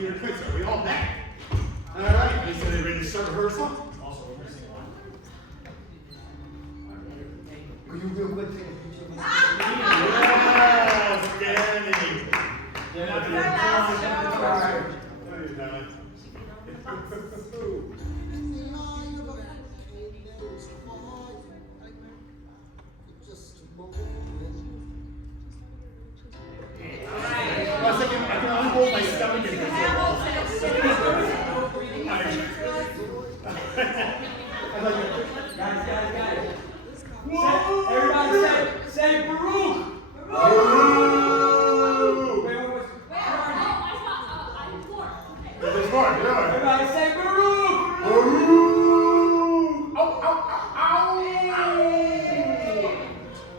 Here, quick, so we all back. All right, so they ready to start rehearsal? Also, rehearsing one. Will you real quick take a picture of me? Yes, Danny. I can only hold my stomach in this. Guys. Everybody say Baruch! Baruch! Wait. There's more, Everybody say Baruch! Baruch! Ow!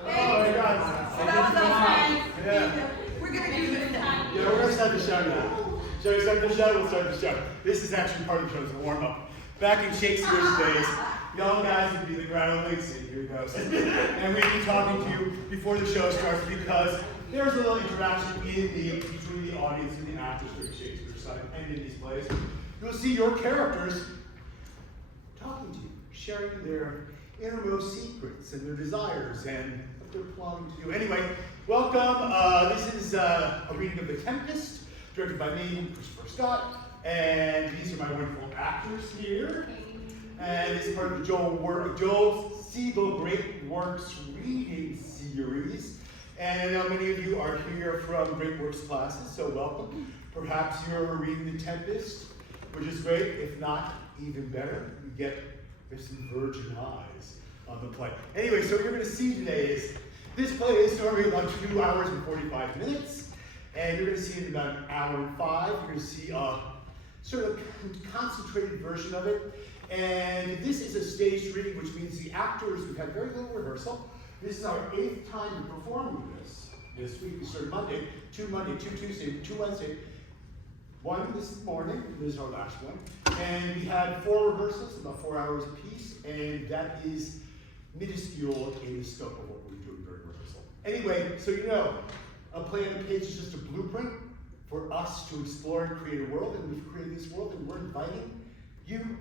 Oh my God. Yeah. We're going to do this now. Yeah, we're going to start the show now. Shall we start the show? We'll start the show. This is actually part of the show, it's a warm-up. Back in Shakespeare's days, young guys would be the groundlings, and here it goes. And we'd be talking to you before the show starts because there's a little interaction between the audience and the actors during Shakespeare's time and in these plays. You'll see your characters talking to you, sharing their innermost secrets and their desires and what they're plotting to do. Anyway, welcome. This is a reading of The Tempest, directed by me, Prospero, and these are my wonderful actors here. And it's part of the Joel Siegel Great Works reading series. And I know many of you are here from Great Works classes, so welcome. Perhaps you're reading The Tempest, which is great. If not, even better. You get some virgin eyes on the play. Anyway, so what you're going to see today is, this play is normally about 2 hours and 45 minutes. And you're going to see it in about an hour and 5. You're going to see a sort of concentrated version of it. And this is a staged reading, which means the actors, we've had very little rehearsal. This is our 8th time to perform this week. We started Monday, 2 Tuesday, 2 Wednesday. 1 this morning, this is our last one. And we had 4 rehearsals, about 4 hours apiece, and that is minuscule in the scope of what we're doing during rehearsal. Anyway, so you know, a play on the page is just a blueprint for us to explore and create a world, and we've created this world, and we're inviting you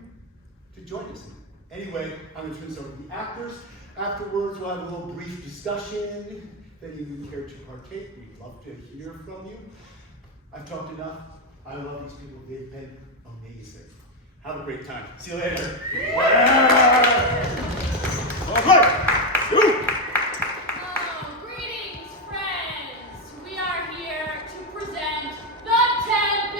to join us in it. Anyway, I'm going to turn this over to the actors. Afterwards, we'll have a little brief discussion. If any of you care to partake, we'd love to hear from you. I've talked enough. I love these people. They've been amazing. Have a great time. See you later. Greetings, friends. We are here to present The Tempest.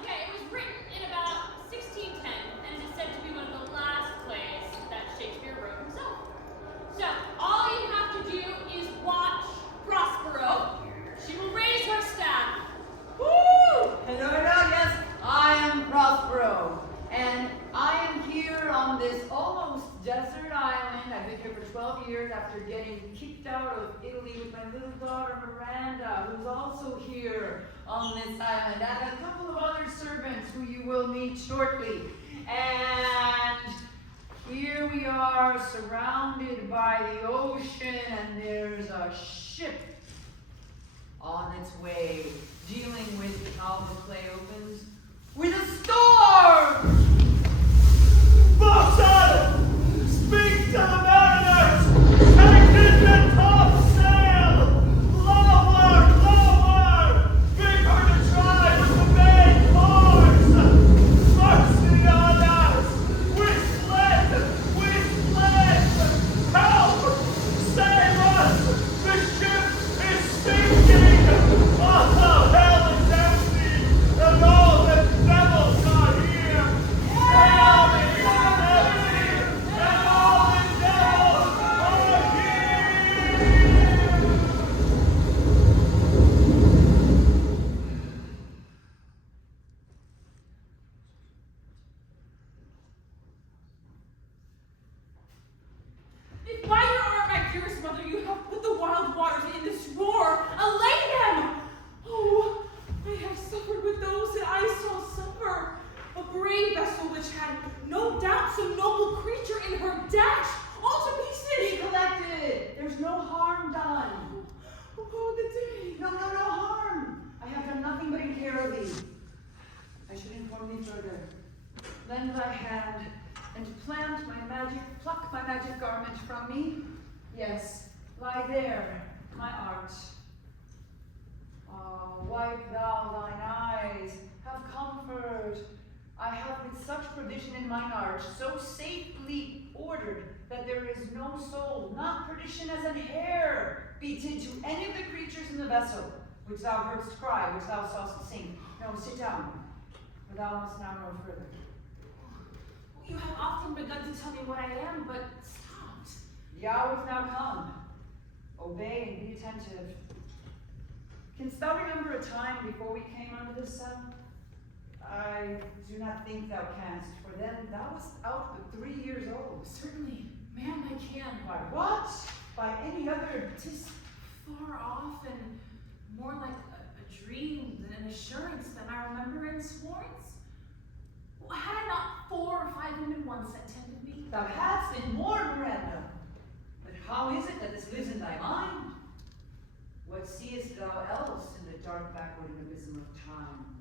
Okay, it was written in about 1610 and is said to be one of the last plays that Shakespeare wrote himself. So, all you have to do is watch Prospero. She will raise her staff. Woo! Hello, yes, I am Prospero. And I am here on this almost desert island. I've been here for 12 years after getting kicked out of Italy with my little daughter Miranda, who's also here on this island, and a couple of other servants who you will meet shortly. And here we are surrounded by the ocean, and there's a ship on its way, dealing with how the play opens with a storm! Bofill! Speak to the mariners! Take in the topsail! Lower! Bring her to try with the main course! Mercy on us! We fled! Help! Save us! The ship is sinking! Oh, hell is empty! And all the devils are here! Hell is empty! And all the devils are here! If by your arm, my dearest mother, you have put the wild waters in this roar, a wipe thou thine eyes, have comfort. I have with such provision in mine arch, so safely ordered, that there is no soul, not perdition as an hair, beaten to any of the creatures in the vessel, which thou heardst cry, which thou sawest sing. No, sit down, for thou must now know further. You have often begun to tell me what I am, but stopped. The hour is now come. Obey and be attentive. Canst thou remember a time before we came under this sun? I do not think thou canst, for then thou wast out but 3 years old. Certainly, ma'am, I can. By what? By any other? 'Tis far off and more like a dream than an assurance than I remember in swords. Had I not 4 or 5 women once attended me? Thou hadst been more, Miranda. But how is it that this lives in thy mind? What seest thou else in the dark backward abysm of time?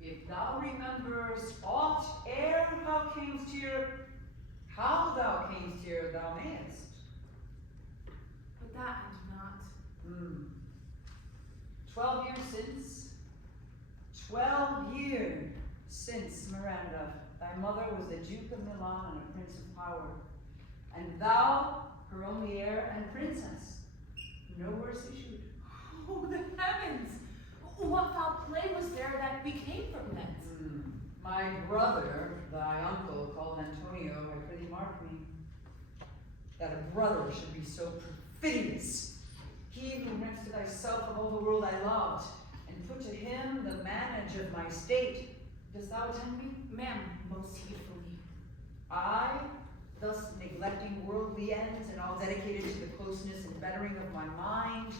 If thou rememberst aught ere thou camest here, how thou camest here, thou mayest. But that I do not. 12 years since, 12 years since, Miranda, thy mother was the Duke of Milan and a prince of power, and thou, her only heir and princess, no worse issued. Oh, the heavens! What foul play was there that we came from thence? My brother, thy uncle, called Antonio, I prithee mark me, that a brother should be so perfidious. He who next to thyself of all the world I loved, and put to him the manage of my state. Dost thou attend me? Ma'am, most heedfully. I, thus neglecting worldly ends and all dedicated to the closeness and bettering of my mind,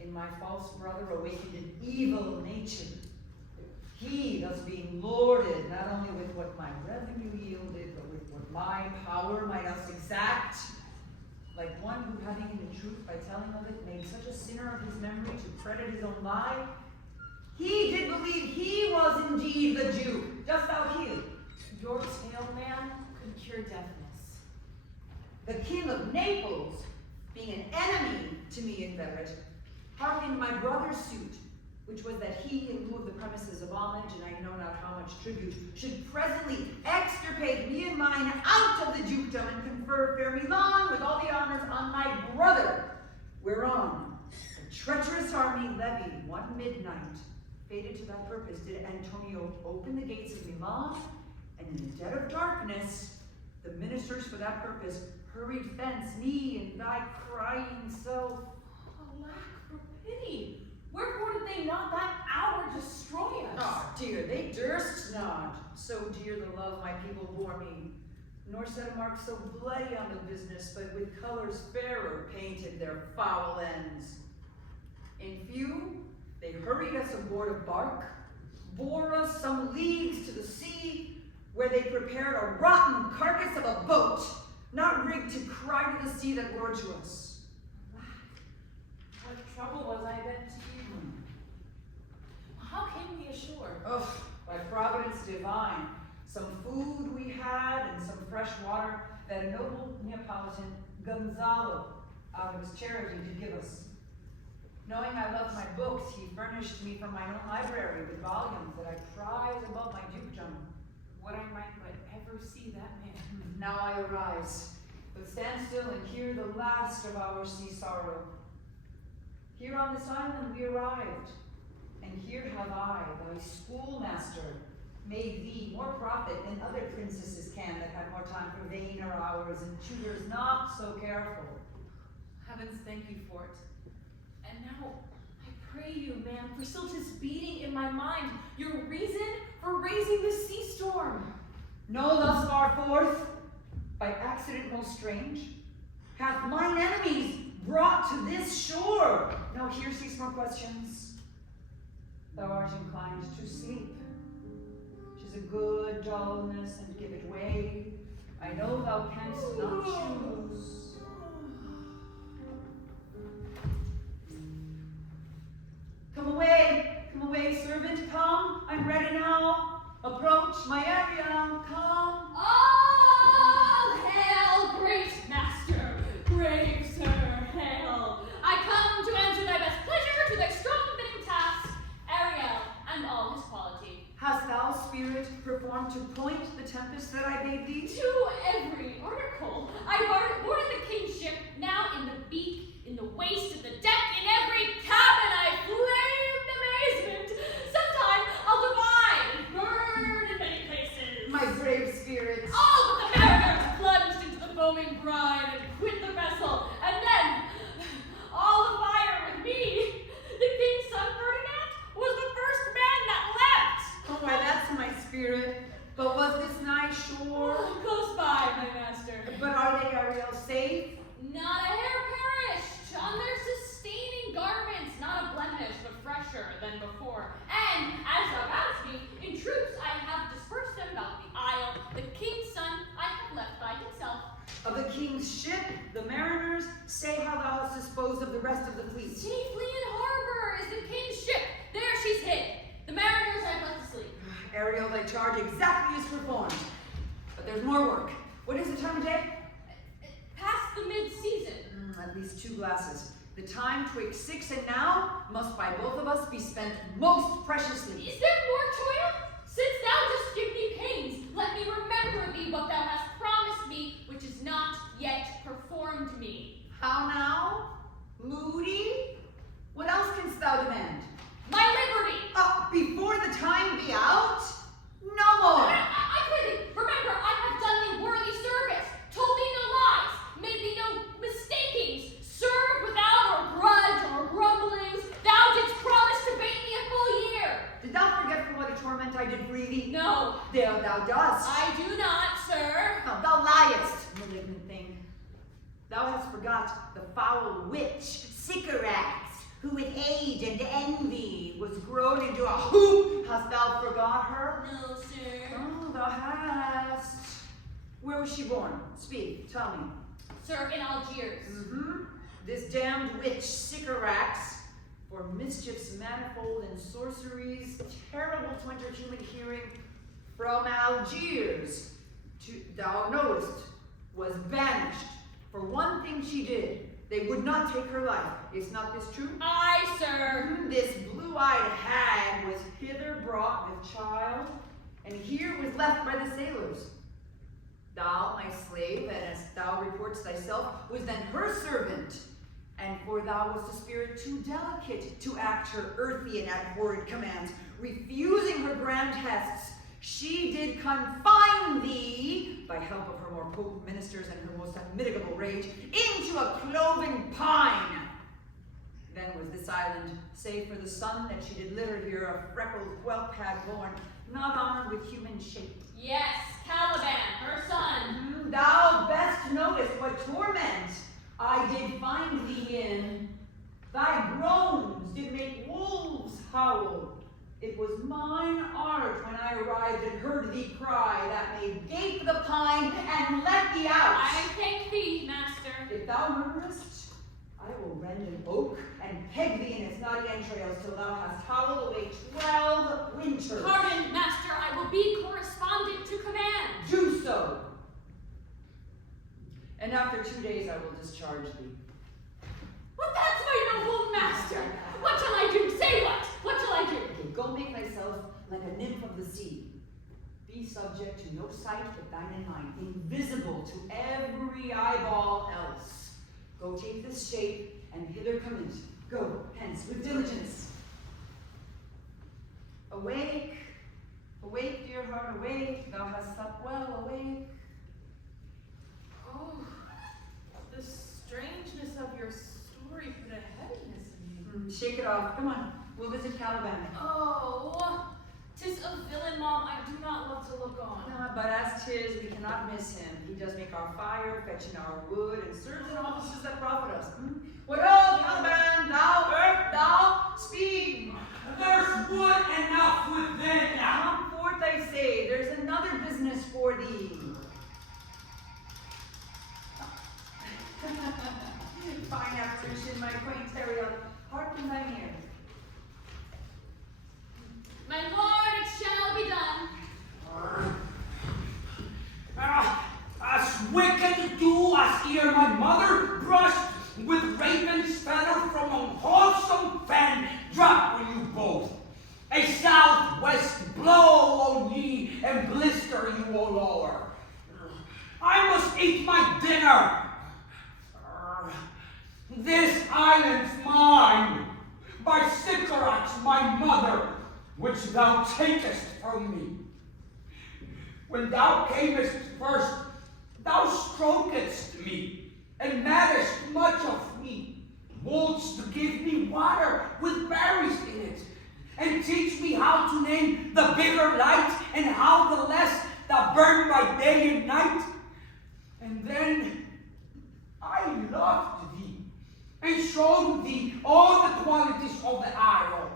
in my false brother awakened an evil nature. He thus being lorded not only with what my revenue yielded, but with what my power might else exact, like one who having in the truth by telling of it made such a sinner of his memory to credit his own lie, he did believe he was indeed the Jew. Dost thou hear? Your tale, ma'am, could cure deafness. The king of Naples, being an enemy to me inveterate, hearkened my brother's suit, which was that he, in lieu of the premises of homage, and I know not how much tribute, should presently extirpate me and mine out of the dukedom and confer fair Milan with all the honors on my brother, whereon a treacherous army levied one midnight, fated to that purpose, did Antonio open the gates of Milan, and in the dead of darkness, the ministers for that purpose hurried thence me and thy crying self. Alack for pity! Wherefore did they not that hour destroy us? Ah, dear, they durst not. So dear the love my people bore me, nor set a mark so bloody on the business, but with colors fairer painted their foul ends. In few, they hurried us aboard a bark, bore us some leagues to the sea, where they prepared a rotten carcass of a boat, not rigged to cry to the sea that roared to us. What trouble was I then to you? How came we ashore? Oh, by providence divine, some food we had and some fresh water that a noble Neapolitan, Gonzalo, out of his charity did give us. Knowing I loved my books, he furnished me from my own library with volumes that I prize above my dukedom. Would I might but ever see that man. Now I arise, but stand still and hear the last of our sea sorrow. Here on this island we arrived, and here have I, thy schoolmaster, made thee more profit than other princesses can that have more time for vainer hours and tutors not so careful. Heavens thank you for it. And now, I pray you, ma'am, for still 'tis beating in my mind your reason for raising the sea storm. Know thus far forth, by accident most strange, hath mine enemies brought to this shore. Now here cease more questions. Thou art inclined to sleep. 'Tis a good dullness, and give it way. I know thou canst not choose. Come away, servant, come. I'm ready now. Approach, my Ariel, come. All hail, great master, brave sir, hail. I come to answer thy best pleasure to thy strong fitting task, born to point the Tempest that I bade thee? To every article. I born in the kingship, now in the beak, in the waist, in the deck, in every cabin I flamed amazement. Sometime I'll divide and burn in many places. My brave spirit. All but the mariners plunged into the foaming brine and quit the vessel, and then all afire with me. The king's son Ferdinand was the first man that leapt. Oh, why, that's my spirit. But was this nigh shore? Oh, close by, my master. But are they, Ariel, safe? Not a hair perished. On their sustaining garments, not a blemish, but fresher than before. And as thou asked me, in troops I have dispersed them about the isle. The king's son I have left by himself. Of the king's ship, the mariners, say how thou hast disposed of the rest of the fleet. Safely in harbor is the king's ship. There she's hid. The mariners I have left asleep. Ariel, thy charge exactly is performed. But there's more work. What is the time of day? Past the mid-season. At least 2 glasses. The time 'twixt 6 and now must by both of us be spent most preciously. Is there more toil? Since thou dost give me pains, let me remember thee what thou hast promised me, which is not yet performed me. How now? Moody? What else canst thou demand? My liberty! Before the time be out? No more! I pray thee, remember, I have done thee worthy service, told thee no lies, made thee no mistakings, served without or grudge or grumblings. Thou didst promise to bait me a full year. Did thou forget for what a torment I did free thee? No, There thou dost. I do not, sir. No, thou liest, malignant thing. Thou hast forgot the foul witch, Sycorax, who with age and envy was grown into a hoop. Hast thou forgot her? No, sir. Oh, thou hast. Where was she born? Speak, tell me. Sir, in Algiers. This damned witch, Sycorax, for mischiefs manifold and sorceries terrible to enter human hearing, from Algiers thou knowest, was banished. For one thing she did, they would not take her life. Is not this true? Aye, sir. This blue-eyed hag was hither brought with child, and here was left by the sailors. Thou, my slave, and as thou reports thyself, was then her servant. And for thou wast a spirit too delicate to act her earthy and abhorred commands, refusing her grand hests, she did confine thee, by help of her more potent ministers and her most unmitigable rage, into a cloven pine. Then was this island, save for the sun that she did litter here, a freckled whelp had born, not honored with human shape. Yes, Caliban, her son. Thou best knowest what torment I did find thee in. Thy groans did make wolves howl. It was mine art when I arrived and heard thee cry that made gape the pine and let thee out. I thank thee, master. If thou murmurest, I will rend an oak and peg thee in its knotty entrails till thou hast howled away 12 winters. Pardon, master, I will be correspondent to command. Do so. And after 2 days I will discharge thee. But that's my noble master. What shall I do? Say what? What shall I do? Okay, go make thyself like a nymph of the sea. Be subject to no sight but thine and mine, invisible to every eyeball else. Go take this shape and hither come in. Go, hence, with diligence. Awake, awake, dear heart, awake. Thou hast slept well, awake. Oh, the strangeness of your story put a heaviness in me. Shake it off. Come on, we'll visit Caliban. Oh, 'tis a villain, Mom, I do not love to look on. But as 'tis, we cannot miss him. He does make our fire, fetching our wood, and serves in offices that profit us. What ho, Caliban, thou, speak. There's wood enough within. Come forth, I say. There's another business for thee. Fine apparition, my quaint Ariel. Hearken thine ear. My lord, it shall be done. As wicked do as ere my mother brushed with raven's feather from unwholesome family. by Sycorax, my mother, which thou takest from me. When thou camest first, thou strokedst me, and madest much of me, wouldst give me water with berries in it, and teach me how to name the bigger light, and how the less thou burn by day and night. And then I loved thee, and showed thee all the qualities of the Ariel,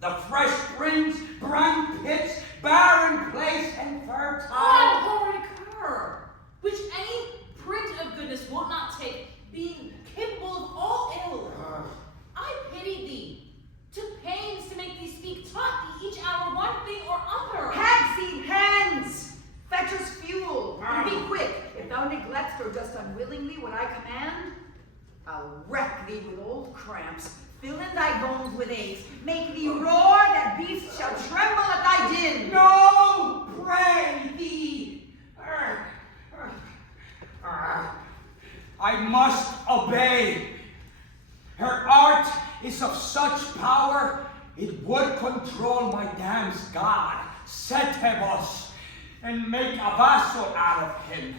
the fresh springs, brine pits, barren place, and fertile. Oh, recur, which any print of goodness will not take, being capable of all ill. I pity thee. Took pains to make thee speak, taught thee each hour one thing or other. Hag-seed hands! Fetch us fuel, and be quick. If thou neglectst or dost unwillingly what I command, I'll wreck thee with old cramps, fill in thy bones with aches, make thee roar that beasts shall tremble at thy din. No, pray thee. I must obey. Her art is of such power, it would control my dam's god, Setebos, and make a vassal out of him.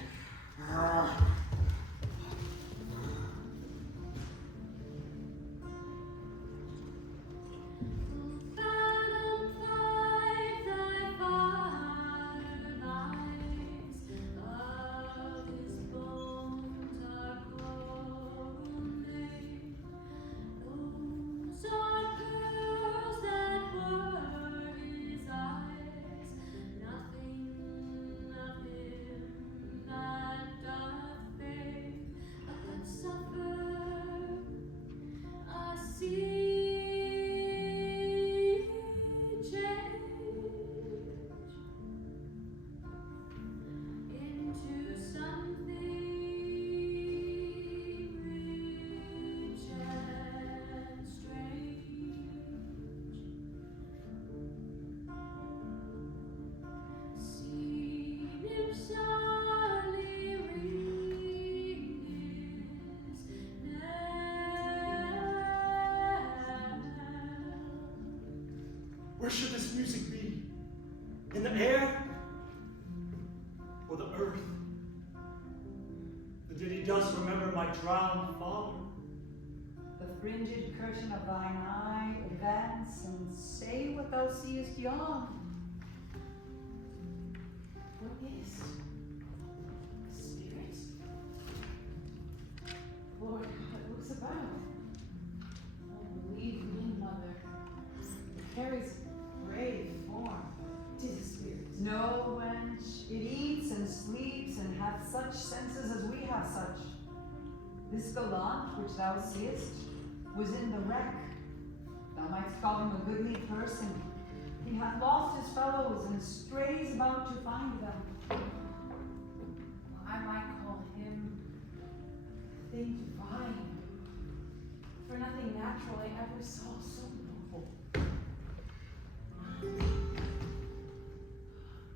Where should this music be? In the air or the earth? The ditty does remember my drowned father. The fringed curtain of thine eye, advance and say what thou seest yon. What is? A spirit? Lord, what looks about? Oh, believe me, mother. It carries grave form. 'Tis a spirit. No, wench. It eats and sleeps and hath such senses as we have such. This gallant which thou seest was in the wreck. Thou mightst call him a goodly person. He hath lost his fellows and strays about to find them. I might call him A thing divine. for nothing natural I ever saw so noble.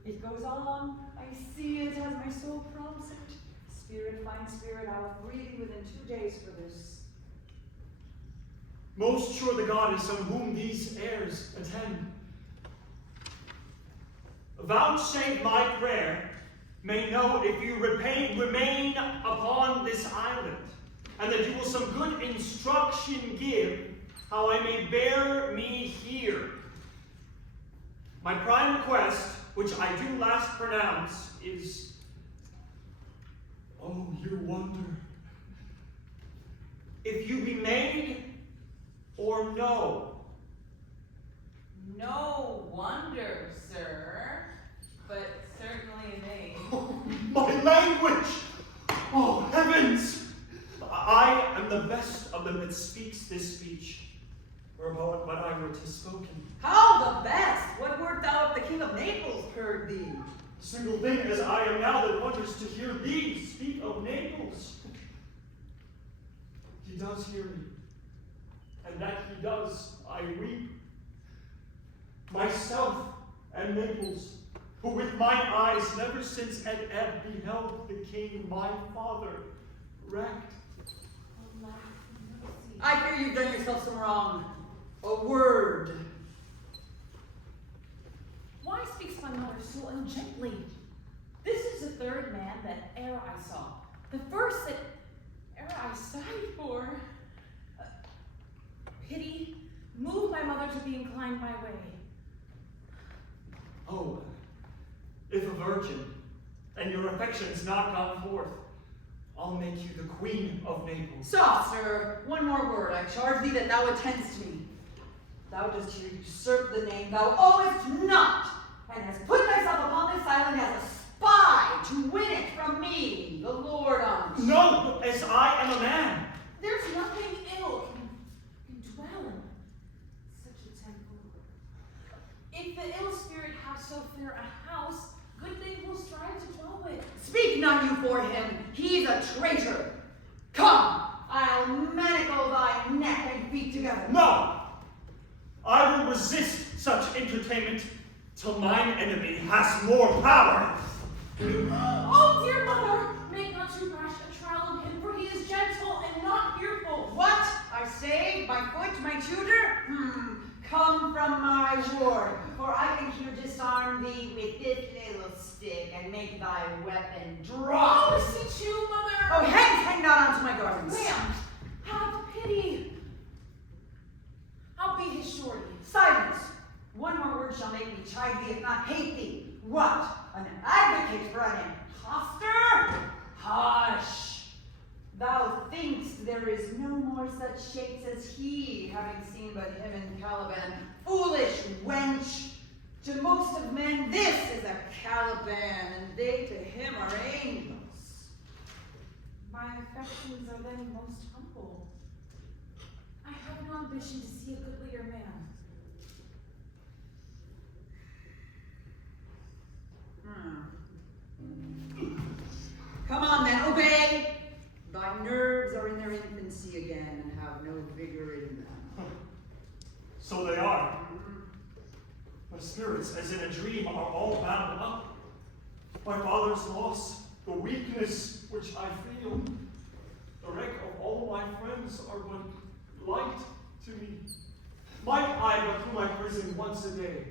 It goes on. I see it as my soul prompts it. Spirit, fine spirit, I will free thee within 2 days for this. Most sure the goddess on whom these airs attend. Vouchsafe my prayer may know if you remain upon this island, and that you will some good instruction give how I may bear me here. My prime request, which I do last pronounce, is, oh, you wonder, if you be made or no. No wonder, sir, but certainly a name. Oh, my language! Oh, heavens! I am the best of them that speaks this speech, or about what I were to spoken. How the best? What wert thou if the King of Naples heard thee? Single thing as I am now that wonders to hear thee speak of Naples. He does hear me, and that he does, I weep. Myself and Naples, who with mine eyes never since had beheld the king, my father, wrecked. I fear you've done yourself some wrong. a word. Why speaks my mother so ungently? This is the third man that e'er I saw. The first that e'er I sighed for. Pity, move my mother to be inclined my way. Oh, if a virgin, and your affections not gone forth, I'll make you the queen of Naples. Stop, sir. One more word. I charge thee that thou attendst to me. Thou dost here usurp the name thou owest not, and hast put thyself upon this island as a spy to win it from me, the Lord on't. No, as I am a man. There's nothing ill can dwell in such a temple. If the ill spirit have so fair a house, good things will strive to dwell with. Speak none you for him. He's a traitor. Come, I'll manacle thy neck and feet together. No! I will resist such entertainment till mine enemy has more power. Oh, dear mother, make not too rash a trial of him, for he is gentle and not fearful. What? I say, my foot, my tutor? Come from my ward, for I can here disarm thee with this little stick and make thy weapon drop. Oh, beseech you, mother. Oh, hang not onto my garments. Ma'am, have pity. I'll be his shorty. Silence. One more word shall make me chide thee, if not hate thee. What? An advocate for an impostor? Hush. Thou thinkst there is no more such shapes as he, having seen but him in Caliban. Foolish wench! To most of men this is a Caliban, and they to him are angels. My affections are then most humble. I have no ambition to see a goodlier man. Come on then, obey! Thy nerves are in their infancy again and have no vigor in them. So they are. My spirits, as in a dream, are all bound up. My father's loss, the weakness which I feel, the wreck of all my friends are but light to me. Might I but through my prison once a day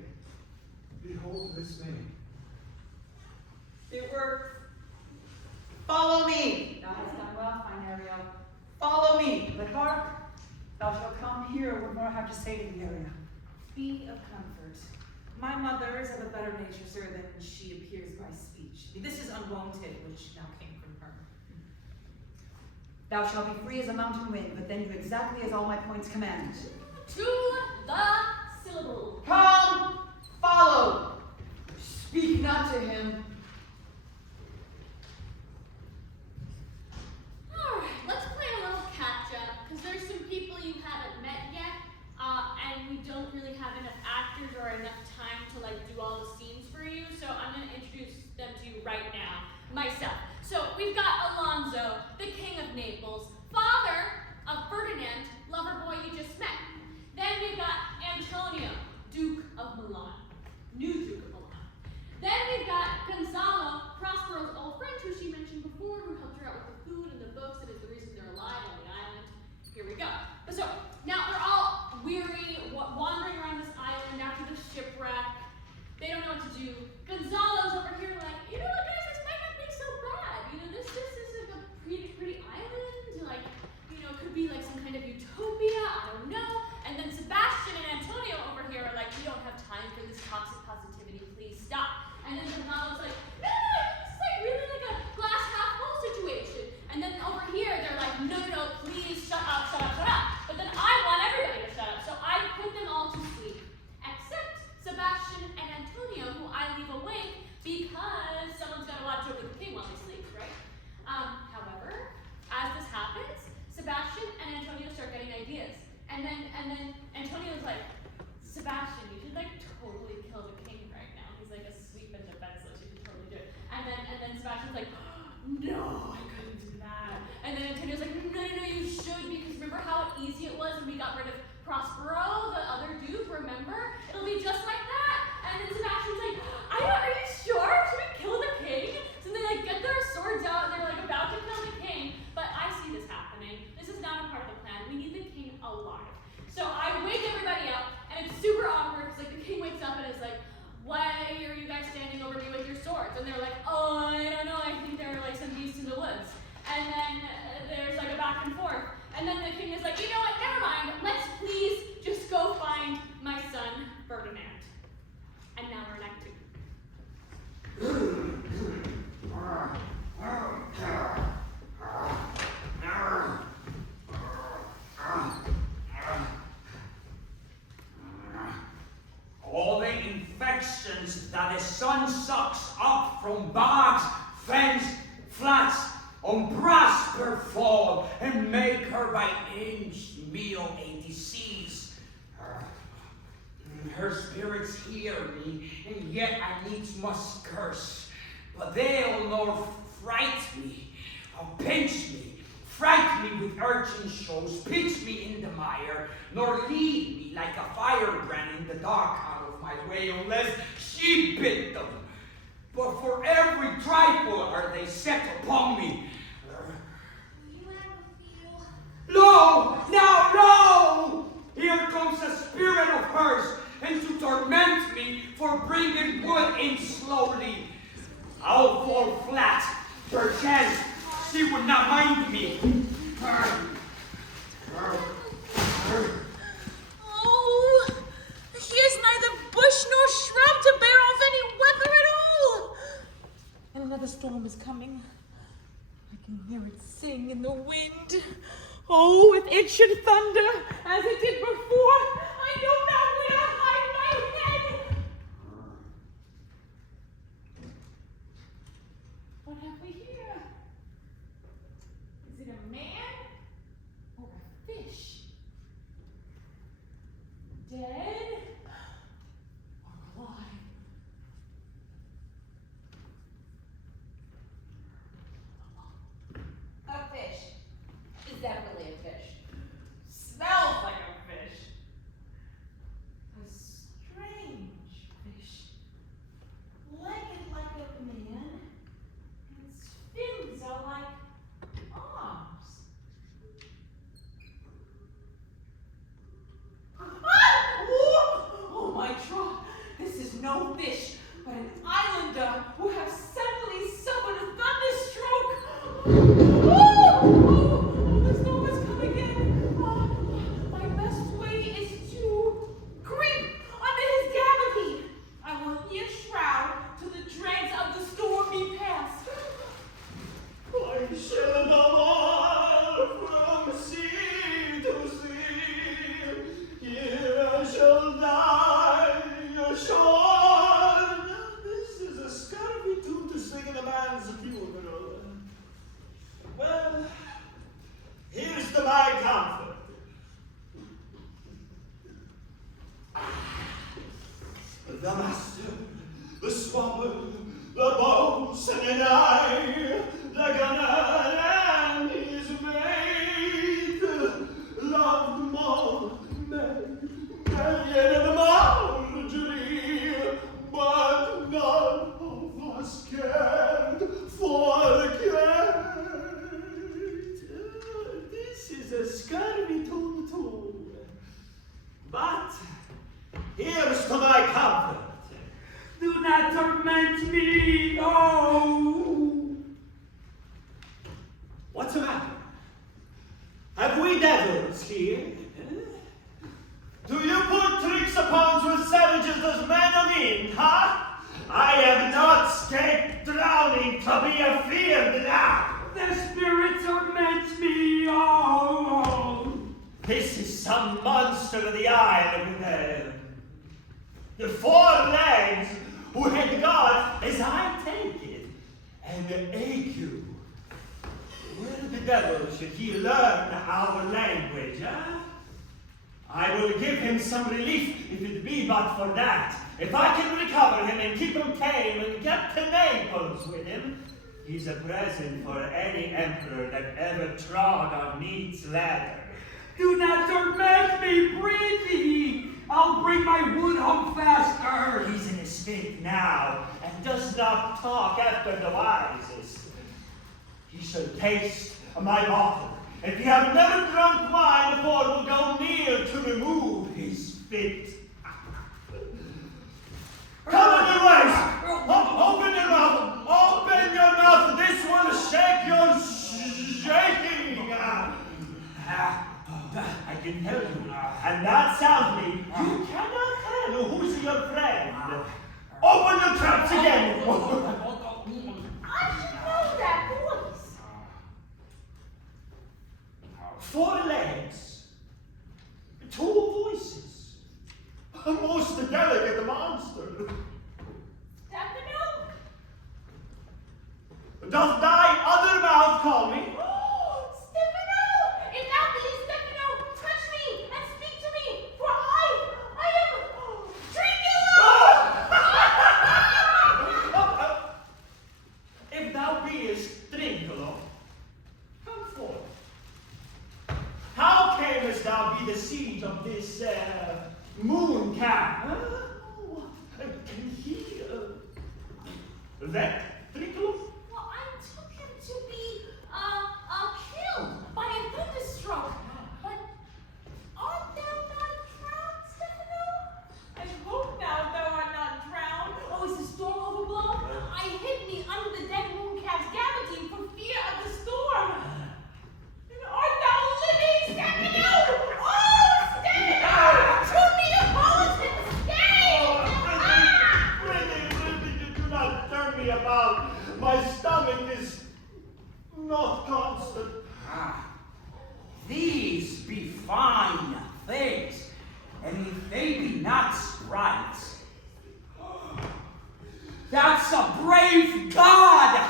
behold this maid? It works. Follow me. Thou hast done well, fine Ariel. Follow me. But hark, thou shalt come here what more I have to say to thee, Ariel. Be of comfort. My mother is of a better nature, sir, than she appears by speech. This is unwonted, which now came from her. Thou shalt be free as a mountain wind, but then do exactly as all my points command. To the syllable. Come, follow. Speak not to him. Alright, let's play a little catch-up, because there's some people you haven't met yet, and we don't really have enough actors or enough time to do all the scenes for you, so I'm going to introduce them to you right now, myself. So we've got Alonso, the King of Naples, father of Ferdinand, lover boy you just met. Then we've got Antonio, Duke of Milan, new Duke of Milan. Then we've got Gonzalo, Prospero's old friend, who she mentioned before, who helped her out with the food and the books and is the reason they're alive on the island. Here we go. So now they're all weary, wandering around this island after the shipwreck. They don't know what to do. Gonzalo's over here like, you know what, guys, this might not be so bad. This is like a pretty island. It could be like some kind of utopia. I don't know. And then Sebastian and Antonio over here are like, we don't have time for this toxic positivity. Please stop. And then Gonzalo's like, no, this is really like a glass half full situation. And then over here, they're like, no, please shut up. But then I want everybody to from bogs, fens, flats, on Prospero fall, and make her by inch meal a disease. Her spirits hear me, and yet I needs must curse. But they'll nor fright me, or pinch me, fright me with urchin shows, pitch me in the mire, nor lead me like a firebrand in the dark out of my way, unless she bid them. But for every trifle are they set upon me. No! Now, no! Here comes a spirit of hers, and to torment me for bringing wood in slowly. I'll fall flat, perchance she would not mind me. Oh, here's neither bush nor shrub to bear off any weather at all. And another storm is coming. I can hear it sing in the wind. Oh, if it should thunder as it did before, I know not where to hide my head. What have we here? Is it a man or a fish? Dead or alive? A fish. Is definitely a fish. Smells like a fish. A strange fish. Legged like a man. And its fins are like arms. Ah! Oh my troth, this is no fish, but an islander who has suddenly suffered a thunderstroke. Oh, the storm has come again. My best way is to creep under his gabardine. I will ear shroud till the dregs of the storm be past. I shall go from sea to sea. Here I shall die ashore. This is a scurvy tune to sing in a man's funeral. Well, here's to my comfort. The master, the swabber, the boatswain and I, the gunner and his mate, loved more Marion and Marjorie, but none of us cared for the Kate. This is a scurvy tune too. But here's to my comfort. Do not torment me, oh! What's the matter? Have we devils here? Do you put tricks upon such savages as men of Inn, huh? I have not escaped drowning to be afeard now. The spirit torments me, oh! This is some monster of the isle with the 4 legs who had got, as I take it, an ague. Where the devil should he learn our language, huh? I will give him some relief if it be but for that. If I can recover him and keep him tame and get to Naples with him, he's a present for any emperor that ever trod on Neat's ladder. Do not torment me, prithee! I'll bring my wood home faster! He's in his state now, and does not talk after the wisest. He shall taste my bottle. If he have never drunk wine before, will go near to remove his fit. Come on, you ways! Open your mouth! Open your mouth! This will shake your shaking! I can tell you, and that soundly, you cannot tell who's your friend. Open your traps again! I should know that voice. 4 legs, 2 voices, a most delicate monster. Stephano? Does thy other mouth call me? Oh, Stephano! If thou be Stephano, touch me and speak to me, for I am Trinculo! If thou beest Trinculo, come forth. How camest thou be the siege of this moon cap? Can he that Trinculo? Well, I took him to be killed by a thunderstroke. But art thou not drowned, Stephano? I hope now thou art not drowned. Oh, is the storm overblown? I hid me under the dead mooncalf's gabardine for fear of the storm. And art thou living, Stephano? Oh, Stephano! To me, Napolitan, stay! Really, do not turn me about. My stomach is not constant. These be fine things, and if they be not sprites, that's a brave god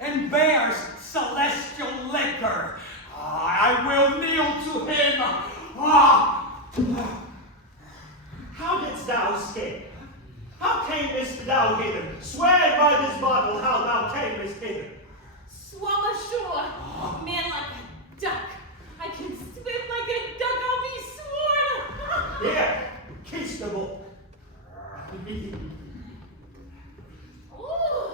and bears celestial liquor. I will kneel to him. How didst thou escape? How camest thou hither? Swear by this bottle how thou camest hither. Swum ashore, man like a duck. I can swim like a duck, I'll be sworn. Here, kiss the book. Ooh.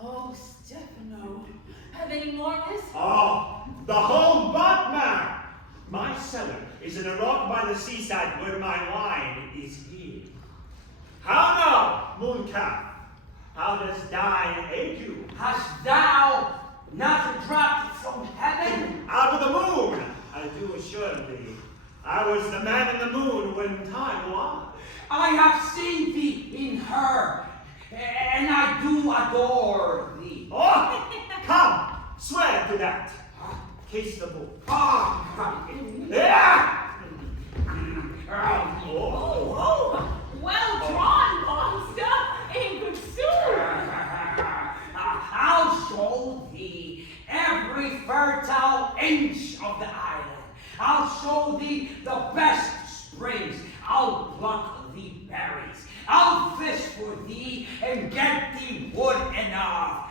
Oh, Stephano. Have any more, miss? Oh, the whole butt man. My cellar is in a rock by the seaside where my wine is hid. How now, mooncalf? How does thine aid you? Hast thou not dropped from heaven? Out of the moon, I do assure thee. I was the man in the moon when time was. I have seen thee in her, and I do adore thee. Oh, come, swear to that. Kiss the book. Yeah! Oh, well drawn, monster. In good suit. I'll show thee every fertile inch of the island. I'll show thee the best springs. I'll pluck thee berries. I'll fish for thee and get thee wood enough.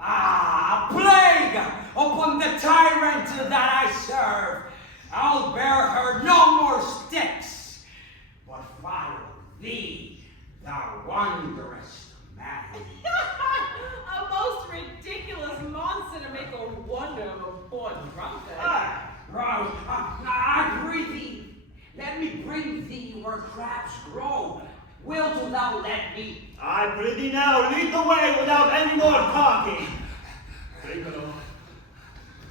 A plague upon the tyrant that I serve. I'll bear her no more sticks, but follow thee, the wondrous man. A most ridiculous monster to make a wonder of a poor drunkard. I prithee, let me bring thee where crabs grow. Wilt thou let me? I prithee now, lead the way without any more talking. Trinculo,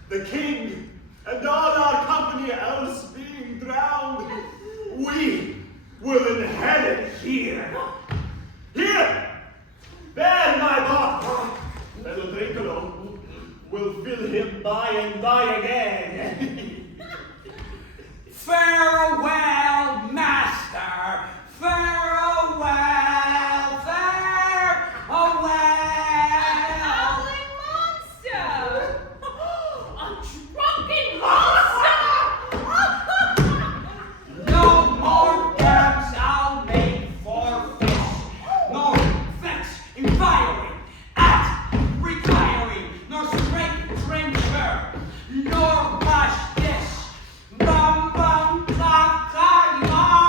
the king and all our company else being drowned, we will inherit here. Here! There, my bottle. Little Trinculo will fill him by and by again. Farewell, master. Farewell, farewell. Howling monster! A drunken monster. No more dams I'll make for fish, nor vex in firing, at retiring, nor straight trencher, nor wash dish. Bum bum Caliban.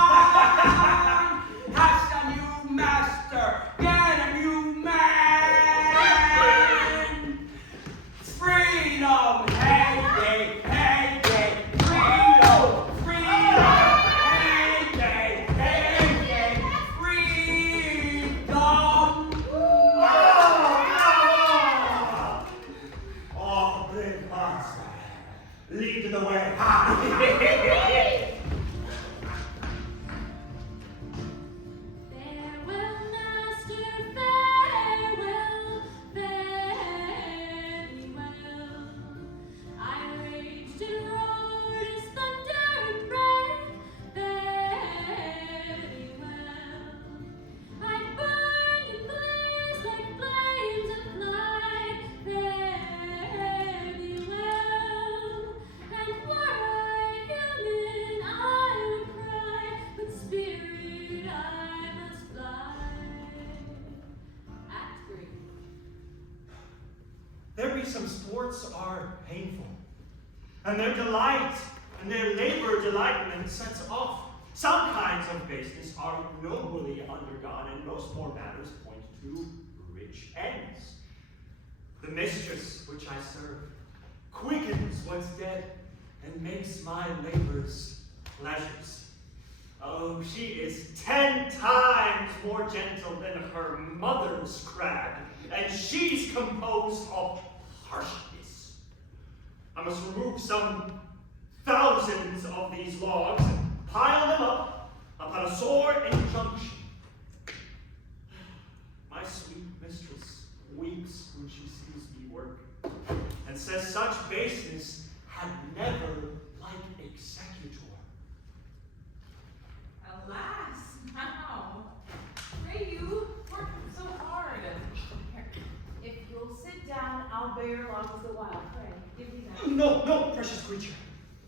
wearisome sports are painful, and their delight and their labor delightment sets off. Some kinds of business are nobly undergone, and most more matters point to rich ends. The mistress which I serve quickens what's dead and makes my labors pleasures. Oh, she is 10 times more gentle than her mother's crag, and she's composed of harshness. I must remove some thousands of these logs and pile them up upon a sore injunction. My sweet mistress weeps when she sees me work, and says such baseness had never like executor. Alas, now, pray you work so hard. Here, if you'll sit down, I'll bear your logs a while. Pray, give me that. No, no, precious creature.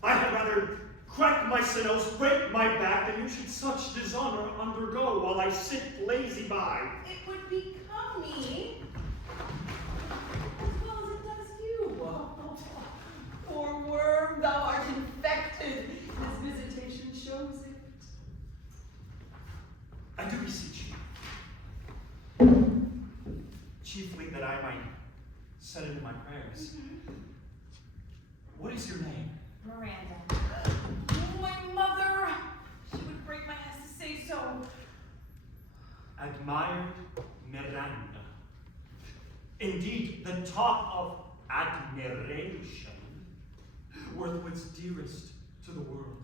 I had rather crack my sinews, break my back, than you should such dishonor undergo while I sit lazy by. It would become me as well as it does you. Oh, poor worm, thou art infected. This visitation shows it. I do beseech you, chiefly that I might set it in my prayers. What is your name? Miranda. My mother, she would break my ass to say so. Admired Miranda. Indeed, the top of admiration, worth what's dearest to the world.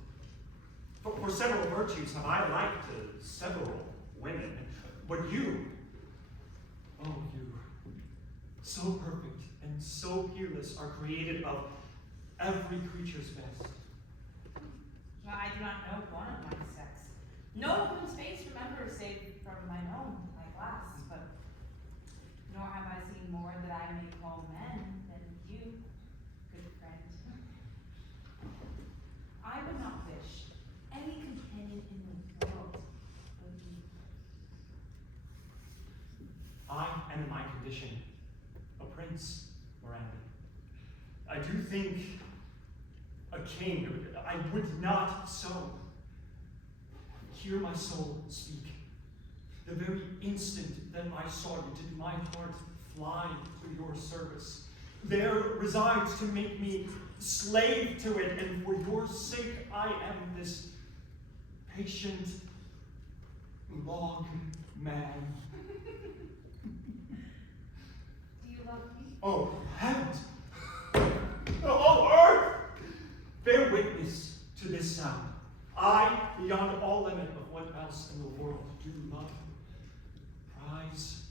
For several virtues have I liked several women, but you, oh you, so perfect and so peerless, are created of every creature's best. Well, I do not know one of my sex. No whose face remember save from mine own, my glass, but nor have I seen more that I may call men than you, good friend. I would not wish any companion in the world but you. I am in my condition a prince, Miranda. I do think a king, I would not so. Hear my soul speak. The very instant that I saw you did my heart fly to your service. There resides to make me slave to it, and for your sake I am this patient log man. Do you love me? Oh, heavens! Oh, earth! Bear witness to this sound. I, beyond all limit of what else in the world, do love, prize,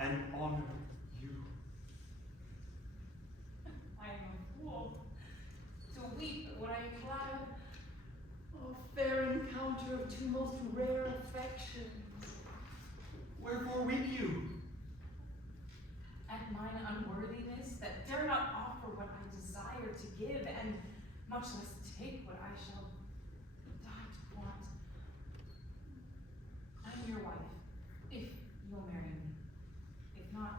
and honor you. I am a fool to weep when I am glad. Oh, fair encounter of two most rare affections. Wherefore weep you? At mine unworthiness that dare not offer what I desire to give, and much less take what I shall die to want. I am your wife, if you'll marry me. If not,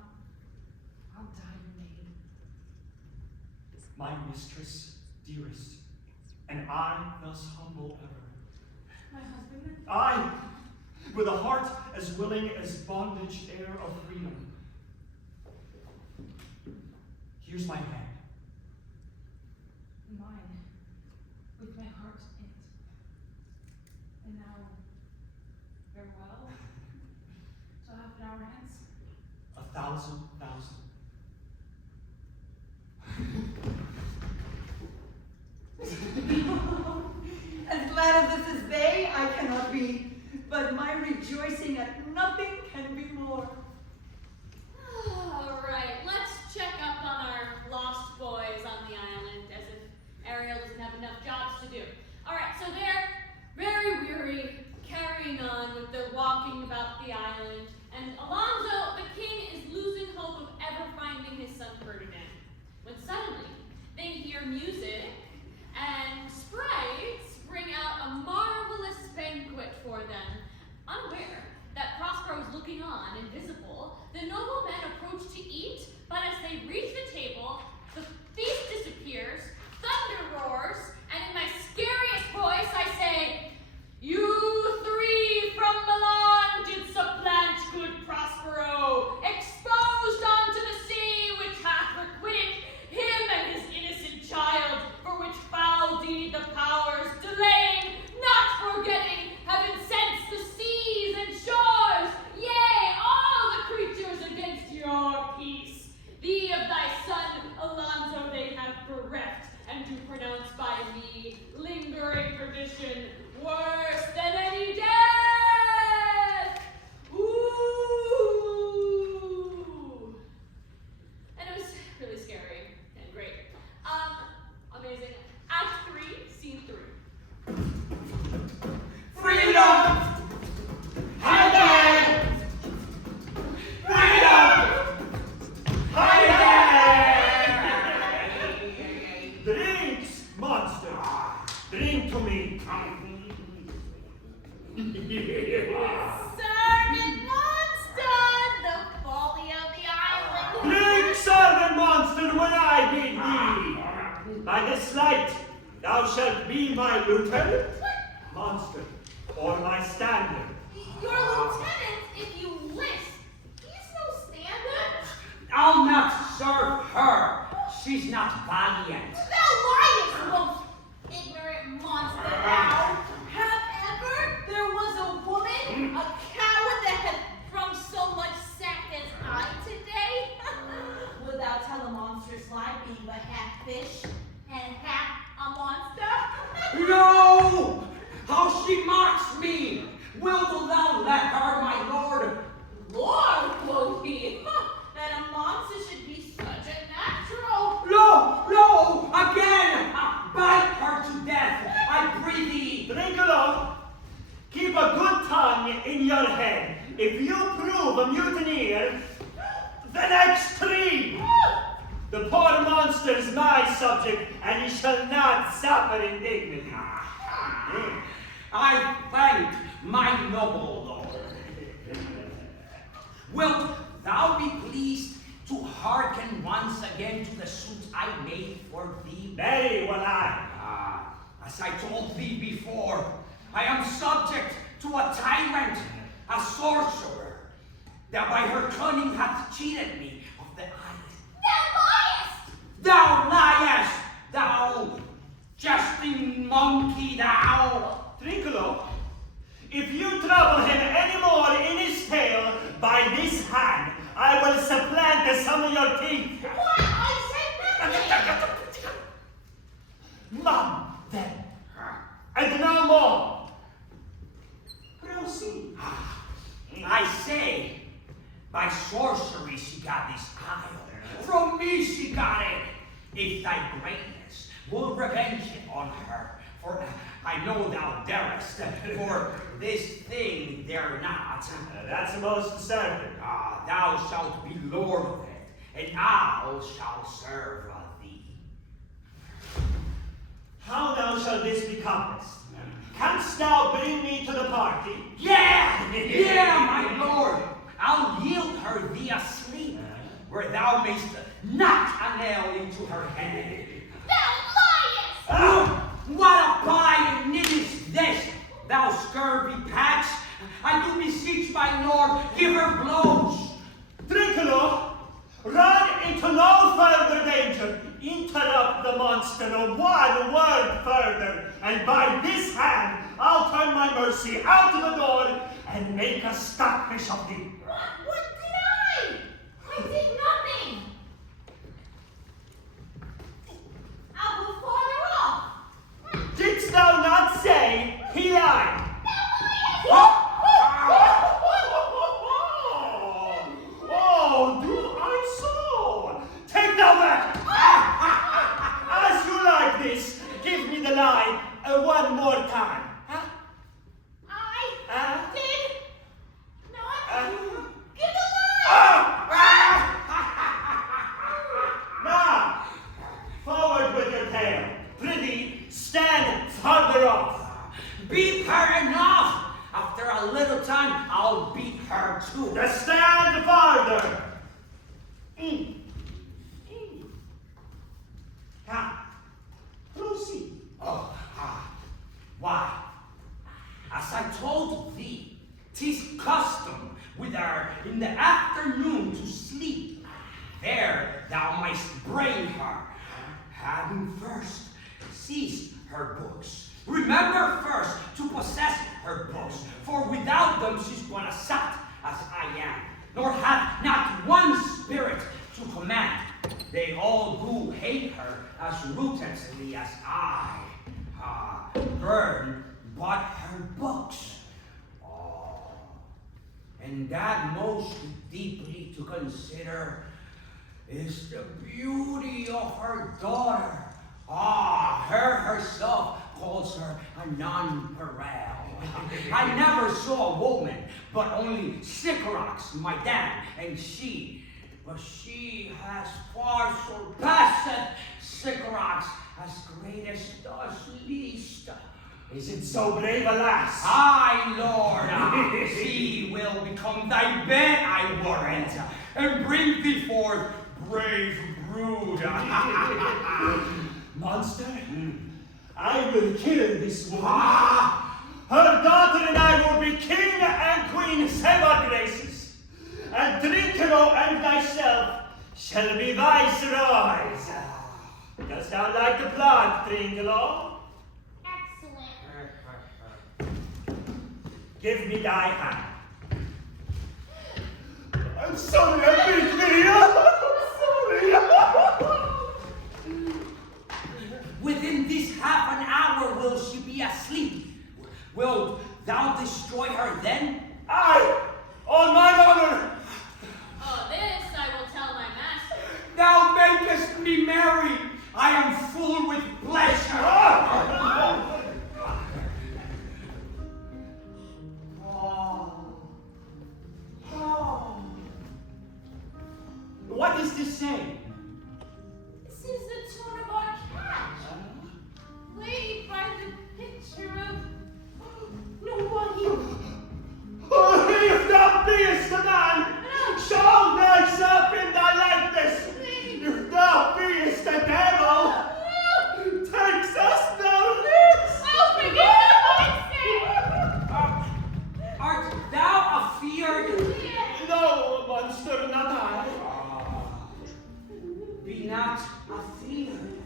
I'll die your maid. My mistress, dearest, and I thus humble ever. My husband? I, with a heart as willing as bondage air of freedom. Here's my hand. Mine, with my heart in it. And now, farewell. Shall have in our hands. 1,000,000. As glad of this as they, I cannot be, but my rejoicing at nothing can be more. All right, let's check up on our lost boys on the island, as if Ariel doesn't have enough jobs to do. All right, so they're very weary, carrying on with their walking about the island, and Alonso, the king, is losing hope of ever finding his son Ferdinand, when suddenly they hear music, and sprites bring out a marvelous banquet for them. Unaware that Prospero is looking on, invisible, the noblemen approach to eat, But as they reach the table, the feast disappears, thunder roars, and in my scariest voice I say, "You three from Milan did supplant good Prospero, exposed unto the sea which hath requited him and his innocent child, for which foul deed the powers, delaying, not forgetting, have incensed the seas and shores, yea, all the creatures against your peace. Thee of thy son Alonso they have bereft, and do pronounce by me lingering perdition worse than any death." Ooh. And it was really scary and great. Amazing. Act 3, Scene 3. Freedom! Hi there! Freedom! Hi there! Drinks, monster! Drink to me! Servant monster, the folly of the island. Drink, servant monster, when I bid thee! By this light, thou shalt be my lieutenant, monster, or my standard. Your lieutenant, if you list. He's no standard. I'll not serve her. She's not valiant. Thou liest, most ignorant monster thou. Have ever there was a woman, a coward that had drunk so much sack as I today? Would thou tell a monstrous lie, being but half fish and half a monster? No! How she mocks me! Wilt thou let her, my lord? Lord, quoth he, that a monster should be such a natural. No! No! Again! Bite her to death! I pray thee! Trinculo, keep a good tongue in your head. If you prove a mutineer, the next 3. The poor monster is my subject, and he shall not suffer indignity. I thank my noble lord. Wilt thou be pleased to hearken once again to the suit I made for thee? Very will I. As I told thee before, I am subject to a tyrant, a sorcerer, that by her cunning hath cheated me of the island. Thou liest! Thou liest, thou jesting monkey, thou! Trinculo, if you trouble him any more in his tale by this hand, I will supplant some of your teeth. What? I said nothing! None, then. And no more. Proceed. I say, by sorcery she got this isle. From me she got it. If thy greatness will revenge it on her, for I know thou darest, for this thing dare not. That's most certain. Thou shalt be lord of it, and I shall serve thee. How now shall this be compassed? Canst thou bring me to the party? Yeah, my lord. I'll yield her thee asleep, where thou mayst knock a nail into her head. Thou liest! What a pie and knit is this, thou scurvy patch? I do beseech my lord, give her blows. Trinculo, run into no further danger. Interrupt the monster no one word further, and by this hand I'll turn my mercy out of the door and make a stockfish of thee. What did I? I did nothing. I'll go farther off. Didst thou not say he lied? Oh, do I so? Take thou back! As you like this, give me the lie one more time. Huh? I did not give the lie. Now, forward with your tail. Prithee, stand farther off. Beat her enough. After a little time, I'll beat her too. Stand farther. 'Tis custom with her in the afternoon to sleep. There thou mightst bring her, having first seized her books. Remember first to possess her books, for without them she's but a sot as I am, nor hath not one spirit to command. They all do hate her as ruthlessly as I. Burn but her books. Oh, and that most deeply to consider is the beauty of her daughter. Her herself calls her a nonpareil. I never saw a woman, but only Sycorax, my dam, and she. But she has far surpassed Sycorax as greatest does least. Is it so brave a lass? Aye, Lord, she will become thy bed, I warrant, and bring thee forth brave brood. Monster, I will kill this woman. Her daughter and I will be king and queen seven graces, and Trinculo and thyself shall be viceroys. Dost thou like the plot, Trinculo? Excellent. Give me thy hand. I'm sorry, I beat Miranda. I'm sorry. Within this half an hour will she be asleep. Wilt thou destroy her then? Aye, on mine honor. Oh, this I will tell my master. Thou makest me merry. I am full with pleasure. What is this saying? This is the tune of our catch, played by the picture of nobody. Oh, if thou beest a man, show thyself in thy likeness. If thou beest a devil, takes us no least. Oh, forgive my sin! Art thou afeard? No, monster, not I. Be not afeard.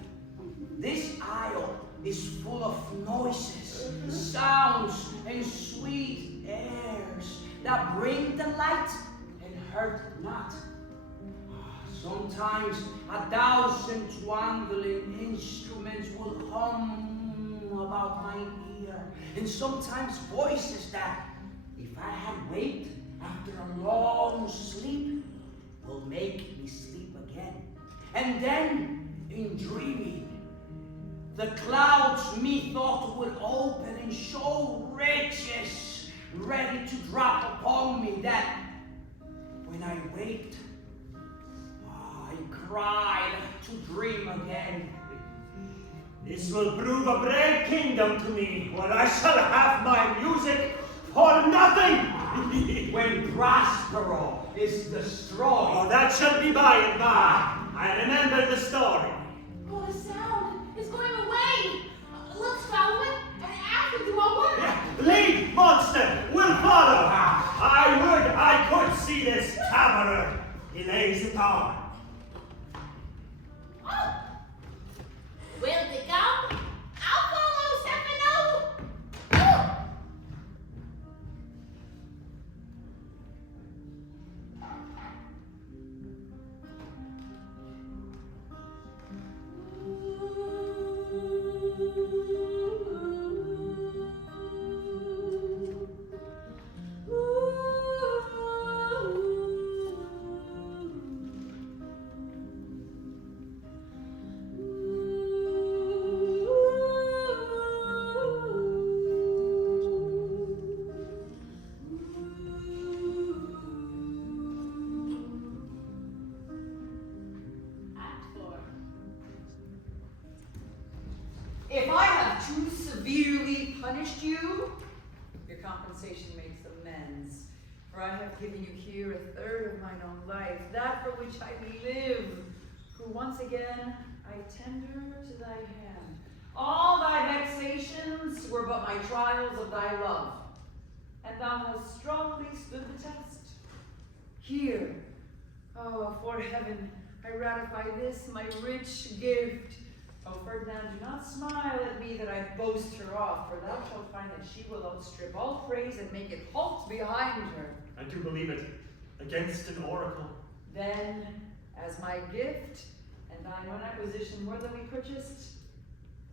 This isle is full of noises, sounds, and sweet airs that bring delight and hurt not. Sometimes 1,000 twangling instruments will hum about my ear, and sometimes voices that, if I had waked after a long sleep, will make me sleep again. And then, in dreaming, the clouds methought would open and show riches ready to drop upon me, that when I waked, I cried to dream again. This will prove a brave kingdom to me, where I shall have my music for nothing. When Prospero is destroyed. Oh, that shall be by and by. I remember the story. Oh, the sound is going away. Let's follow it and after do our work. Lead, monster, we'll follow. I would I could see this cabaret. He lays it on. Oh. Will they come? I'll follow Stephano. Oh. If I have too severely punished you, your compensation makes amends. For I have given you here 1/3 of mine own life, that for which I live, who once again I tender to thy hand. All thy vexations were but my trials of thy love. and thou hast strongly stood the test. Here, oh, for heaven, I ratify this, my rich gift. Oh, Ferdinand, do not smile at me that I boast her off, for thou shalt find that she will outstrip all praise and make it halt behind her. I do believe it, against an oracle. Then, as my gift, and thine own acquisition more than we purchased,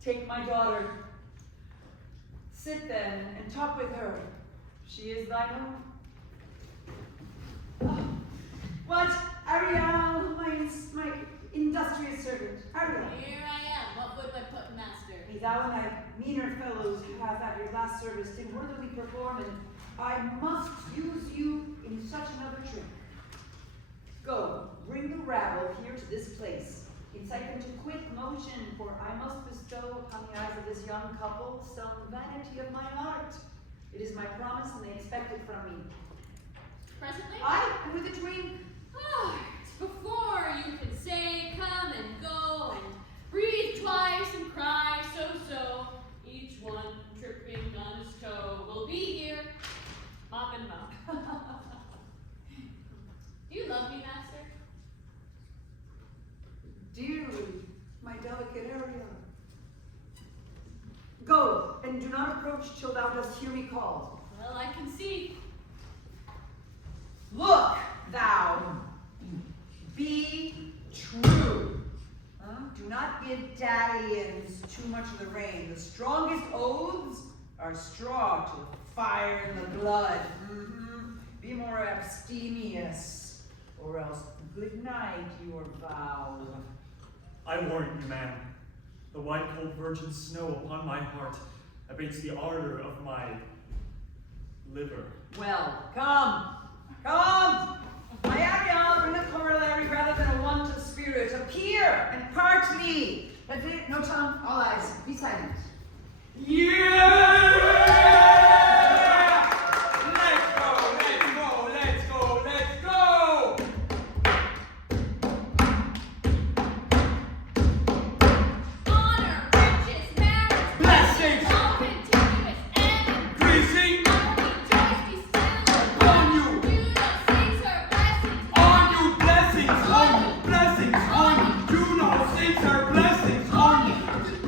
take my daughter. Sit then and talk with her. She is thine own. Oh, what? Ariel, my industrious servant. Ariel. Here I am. What would my put master? May thou and thy meaner fellows have at your last service did worthily perform, and I must use you in such another trick. Go, bring the rabble here to this place. Incite them to quick motion, for I must bestow upon the eyes of this young couple some vanity of mine art. It is my promise, and they expect it from me. Presently? I am with a dream. Ah, before you can say come and go and breathe twice and cry so, each one tripping on his toe will be here, mop and mop. Do you love me, master? Dearly, my delicate Ariel. Go, and do not approach till thou dost hear me called. Well, I can see. Look, thou, be true. Do not give dalliance too much of the rein. The strongest oaths are straw to fire in the blood. Be more abstemious, or else good night your vow. I warn you, ma'am, the white cold virgin snow upon my heart abates the ardor of my liver. Well, come. My Ariel, bring a corollary rather than a want of spirit. Appear and part me. No tongue, all eyes. Be silent. Yeah! Let's go! Honor, riches, marriage, Blessings! all continuous and Increasing rejoice be still upon you! Juno sings her blessings On you, blessings on you, blessings on you. Juno sings her blessings on you.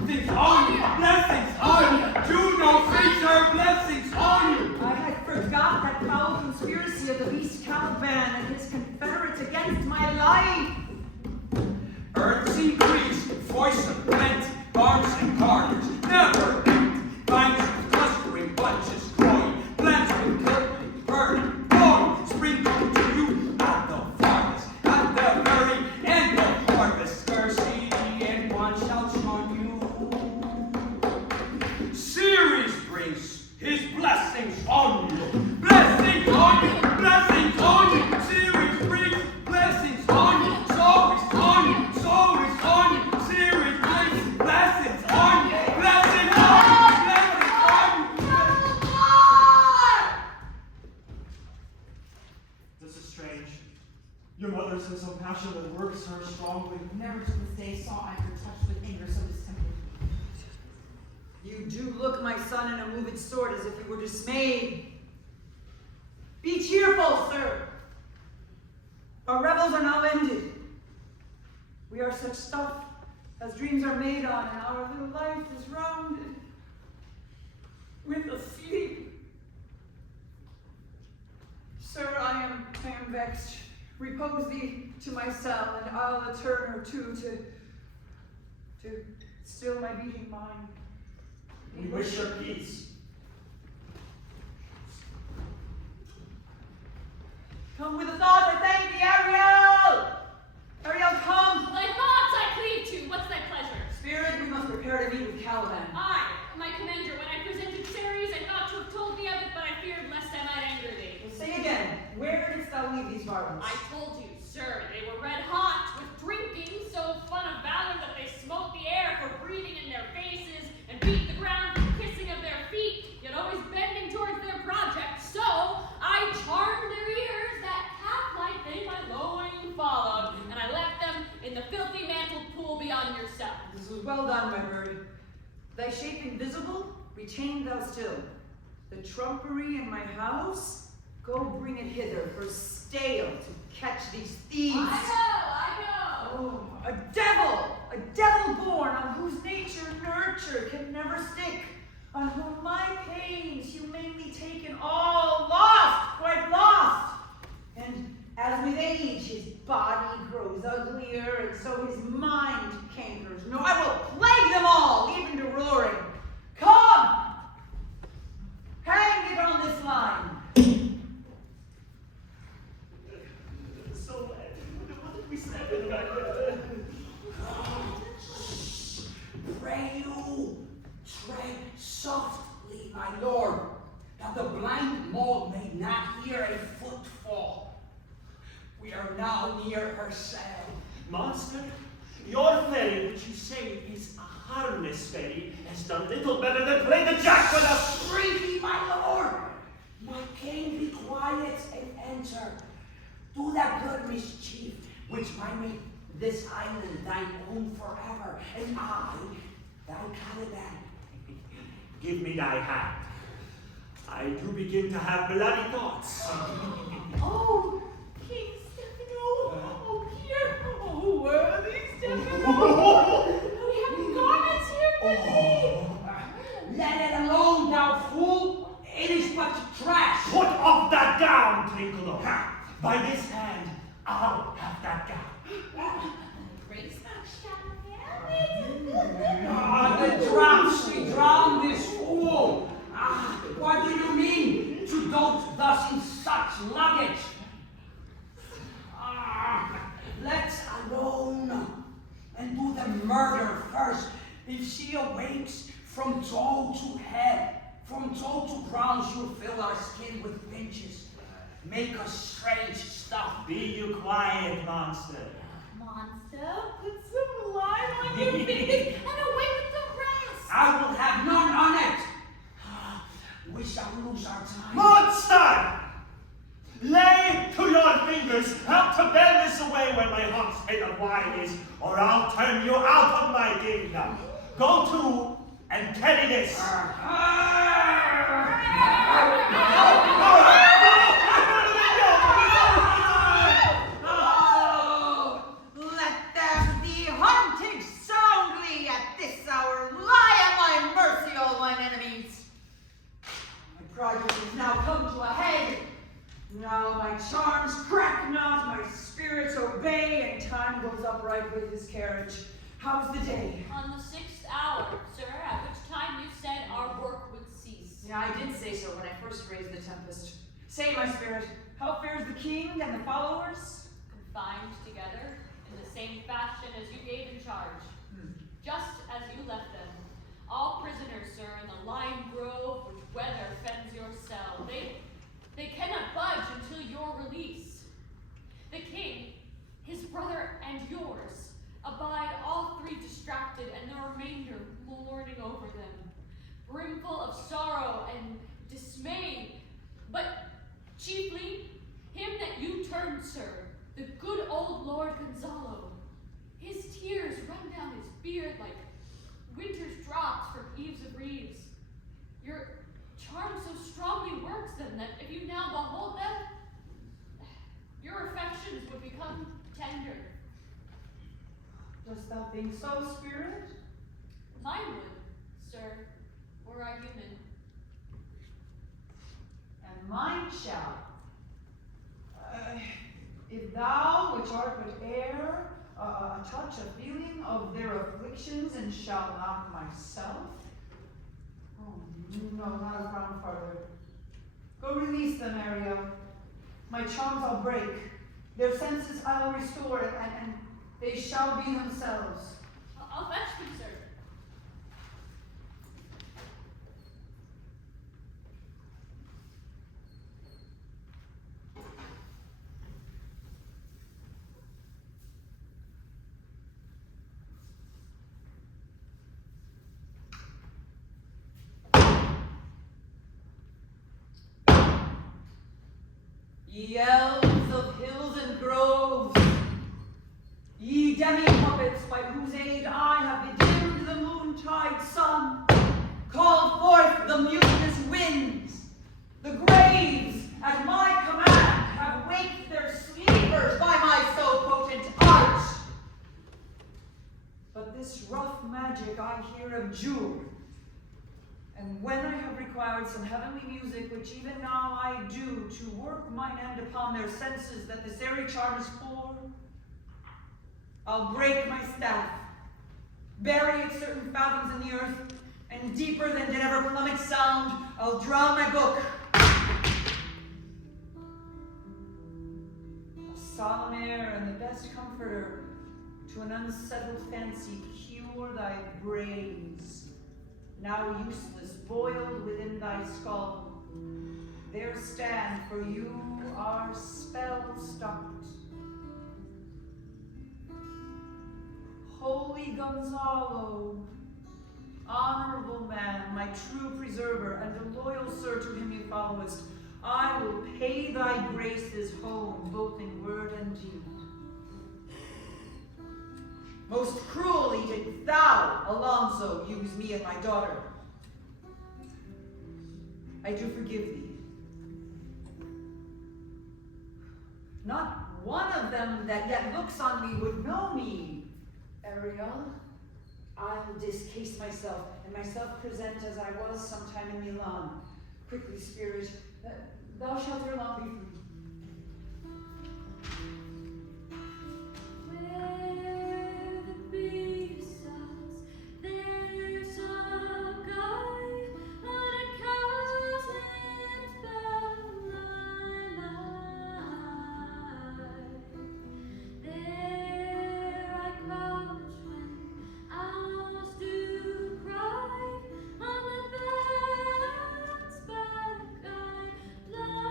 Blessings on you, blessings on you. Juno sings her blessings on you. I had forgot that foul conspiracy of the beast Caliban and his confederates against my life. Earths increase, voice of plenty, barbs and carnage, never empty. Vines with clustering bunches growing, plants with curtain, burning, blowing, springing to you at the farthest, at the very end of harvest. Scarcity and want shall shun you. Ceres brings his blessings on you. Blessings on you, blessings on you. Ceres brings blessings on you. So is on you, so is on you. Ceres brings blessings on you. Blessings on you, blessings on you. This is strange. Your mother says some passion that works her strongly. Never to this day saw I her touched with anger so distempered. You do look, my son, in a moved sword as if you were dismayed. Be cheerful, sir. Our revels are now ended. We are such stuff as dreams are made on, and our little life is rounded with a sleep. Sir, I am vexed. Repose thee to my cell, and I'll return her to still my beating mind. We wish her peace. Come with a thought, I thank thee, Ariel! Ariel, come! Thy thoughts I cleave to. What's thy pleasure? Spirit, we must prepare to meet with Caliban. I, my commander, when I presented Ceres, I thought to have told thee of it, but I feared lest I might anger thee. Say again, where didst thou leave these varlets? I told you, sir, they were red hot with drinking, so fun of valor that they smote the air for breathing in their faces and beat the ground for kissing of their feet, yet always bending towards their project. So I charmed their ears, that calf-like thing my lowing followed, and I left them in the filthy mantled pool beyond yourself. This was well done, my bird. Thy shape invisible, retain thou still. the trumpery in my house? Go bring it hither for stale to catch these thieves. I know. Oh, a devil born, on whose nature nurture can never stick, on whom my pains humanely taken, all lost, quite lost. And as with age his body grows uglier, and so his mind cankers. No, I will plague them all, even to roaring. Come! Hang it on this line. So, what did we say about that? Pray you, tread softly, my lord, that the blind mole may not hear a footfall. We are now near her cell. Master, your fairy, which you say is a harmless fairy, has done little better than play the jack with us. Prithee, my lord, my king, be quiet and enter. Do that good mischief, which might make this island thine own forever, and I, thy Caliban. Give me thy hand. I do begin to have bloody thoughts. Oh, King Stephano! Oh, here! Oh, worthy Stephano! We have garments here for thee! Let it alone, thou fool! It is but trash! Put off that gown, Trinculo. By this hand, I'll have that gown. Grace not The drops we drown this fool! What do you mean to dote thus in such luggage? Let's alone and do the murder first. If she awakes from toe to head, from toe to ground, she'll fill our skin with pinches, make us strange stuff. Be you quiet, monster. Monster, put some lime on your fingers and away with the rest! I will have none on it. We shall lose our time. Monster! Lay to your fingers how to bear this away when my heart's made of wine is, or I'll turn you out of my kingdom. Go to and carry this. Let them be hunted soundly at this hour. Lie at my mercy, all mine enemies. My project has now come to a head. Now my charms crack not, my spirits obey, and time goes upright with his carriage. How's the day? On the 6th hour, sir, at which time you said our work would cease. Yeah, I did say so when I first raised the Tempest. Say, my spirit, how fares the king and the followers? Confined together in the same fashion as you gave in charge. Just as you left them. All prisoners, sir, in the lime grove which weather fends your cell. They cannot budge until your release. The king, his brother, and yours abide all three distracted, and the remainder mourning over them, brimful of sorrow and dismay. But chiefly, him that you turned, sir, the good old Lord Gonzalo. His tears run down his beard like winter's drops from eaves of reeves. Your charm so strongly works them that if you now behold them, your affections would become tender. Dost thou think so, spirit? Mine would, sir, were I human. And mine shall. If thou, which art but air, touch a feeling of their afflictions, and shall not myself. Oh, no, not a ground farther. Go release them, Ariel. My charms I'll break. Their senses I'll restore, and they shall be themselves. I'll fetch them, sir. Ye elves of hills and groves, ye demi-puppets by whose aid I have bedimmed the moontide sun, call forth the mutinous winds, The graves, at my command, have waked their sleepers by my so potent art. But this rough magic I hear abjured. And when I have required some heavenly music, which even now I do, to work mine end upon their senses that this airy charm is for, I'll break my staff, bury it certain fathoms in the earth, and deeper than did ever plummet sound, I'll drown my book. A solemn air and the best comforter to an unsettled fancy, cure thy brains, now useless, boiled within thy skull. There stand, for you are spell-stopped. Holy Gonzalo, honorable man, my true preserver, and a loyal sir to him you followest, I will pay thy graces home, both in word and deed. Most cruelly didst thou, Alonso, use me and my daughter. I do forgive thee. Not one of them that yet looks on me would know me. Ariel, I'll discase myself, and myself present as I was sometime in Milan. Quickly, spirit, thou shalt ere long be free. Where the bee stops, there's a guy on a cow's lips bound my life. There I crouch when owls do cry, on the bed's back I lie.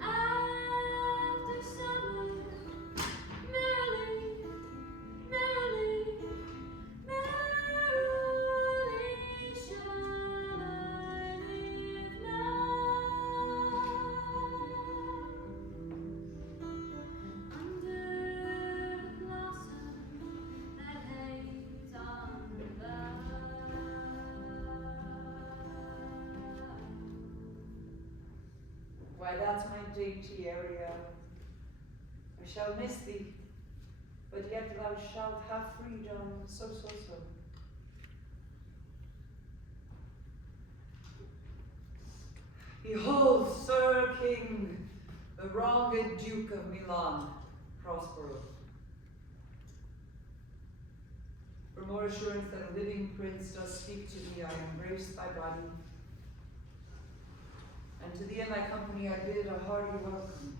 After summer, merrily, merrily, merrily shall I live now. Under the blossom that hangs on the bough. Why, that's my dainty Ariel. I shall miss thee, but yet thou shalt have freedom, so. Behold, Sir King, the wronged Duke of Milan, Prospero. For more assurance that a living prince does speak to thee, I embrace thy body, and to thee and thy company I bid a hearty welcome.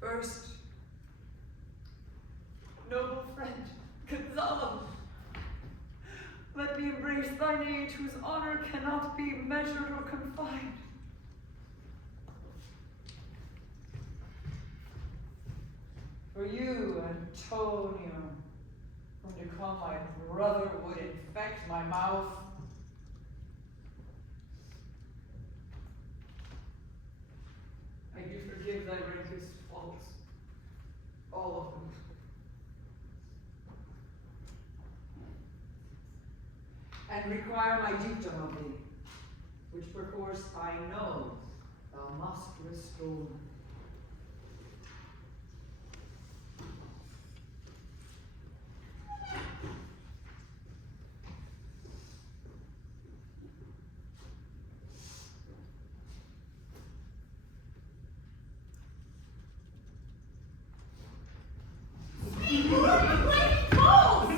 First, noble friend, Gonzalo, let me embrace thine age whose honor cannot be measured or confined. For you, Antonio, whom to call my brother would infect my mouth. I do forgive thy rankest faults, all of them. And require my dukedom of thee, which perforce I know thou must restore.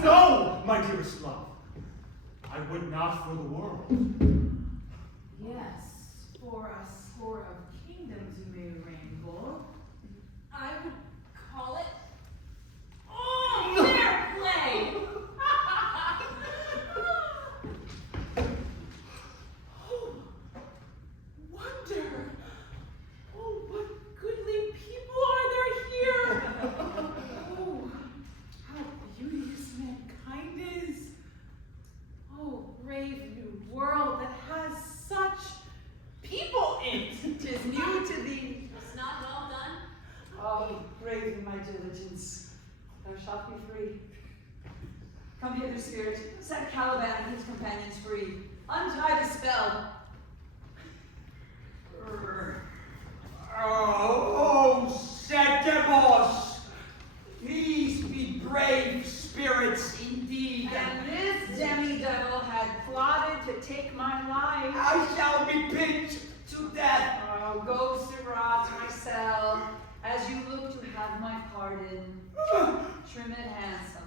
No, my dearest love. I would not for the world. Yes, for a score of kingdoms you may reign, Lord. I would call it fair play. Oh, wonder. Oh, what goodly people are there here. Oh, how beauteous mankind is. Oh, brave new world that has such people in it. 'Tis new to thee. It's not well done. Oh, brave in my diligence. Thou shalt be free. Come Come hither, spirit. Set Caliban and his companions free. Untie the spell. Oh, Setemos! These be brave spirits indeed. And this demi-devil had plotted to take my life. I shall be pinched to death. Oh, go, Sirat, my cell, as you look to have my pardon. Trim it handsomely.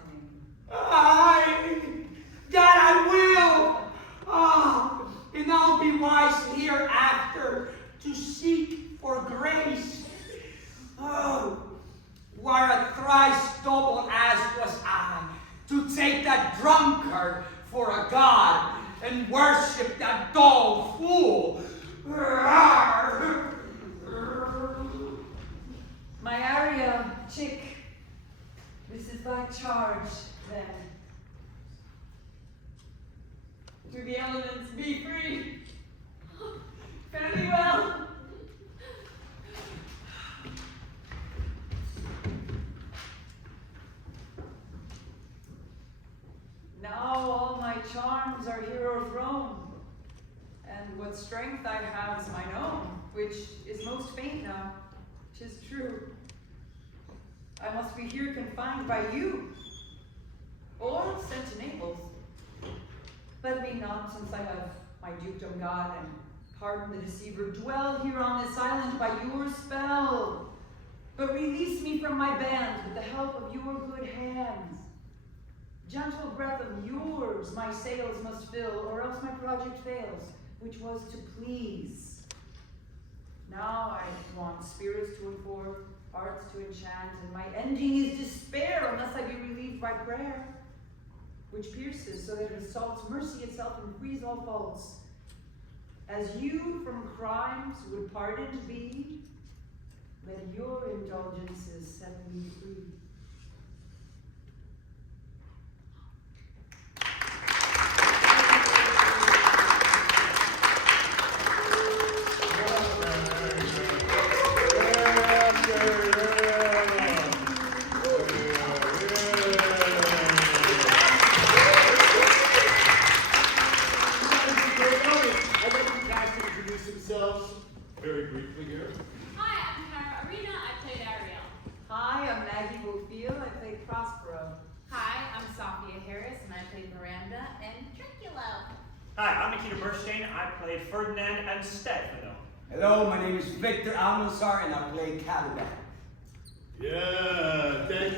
I will. And I'll be wise hereafter to seek for grace. Oh, where a thrice double as was I, to take that drunkard for a god and worship that dull fool. My Ariel, chick, this is thy charge, then. To the elements be free. Fare thee well. Now all my charms are here o'erthrown, and what strength I have is mine own, which is most faint now. 'Tis true. I must be here confined by you, or sent to Naples. Let me not, since I have my dukedom God and pardon the deceiver, dwell here on this island by your spell, but release me from my band with the help of your good hands. Gentle breath of yours my sails must fill, or else my project fails, which was to please. Now I want spirits to inform, arts to enchant, and my ending is despair unless I be relieved by prayer, which pierces so that it assaults mercy itself and frees all faults. As you from crimes would pardoned be, let your indulgences set me free. Very briefly here. Hi, I'm Miranda. I played Ariel. Hi, I'm Maggie Bofill. I played Prospero. Hi, I'm Safiya and I played Miranda and Trinculo. Hi, I'm Nikita Brushteyn. I played Ferdinand and Stephano. Hello, my name is Victor Almanzar and I play Caliban. Yeah, thank